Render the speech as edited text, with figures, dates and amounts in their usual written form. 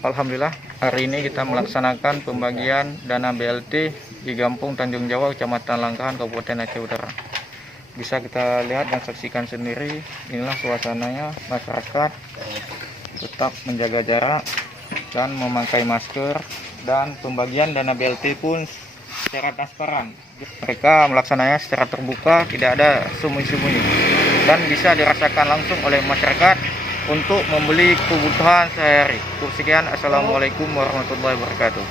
Alhamdulillah, hari ini kita melaksanakan pembagian dana BLT di Gampung Tanjung Jawa, Kecamatan Langkahan, Kabupaten Aceh Utara. Bisa kita lihat dan saksikan sendiri, inilah suasananya. Masyarakat tetap menjaga jarak dan memakai masker, dan pembagian dana BLT pun secara transparan. Mereka melaksanakannya secara terbuka, tidak ada sembunyi-sembunyi, dan bisa dirasakan langsung oleh masyarakat untuk membeli kebutuhan sehari-hari. Sekian, assalamualaikum warahmatullahi wabarakatuh.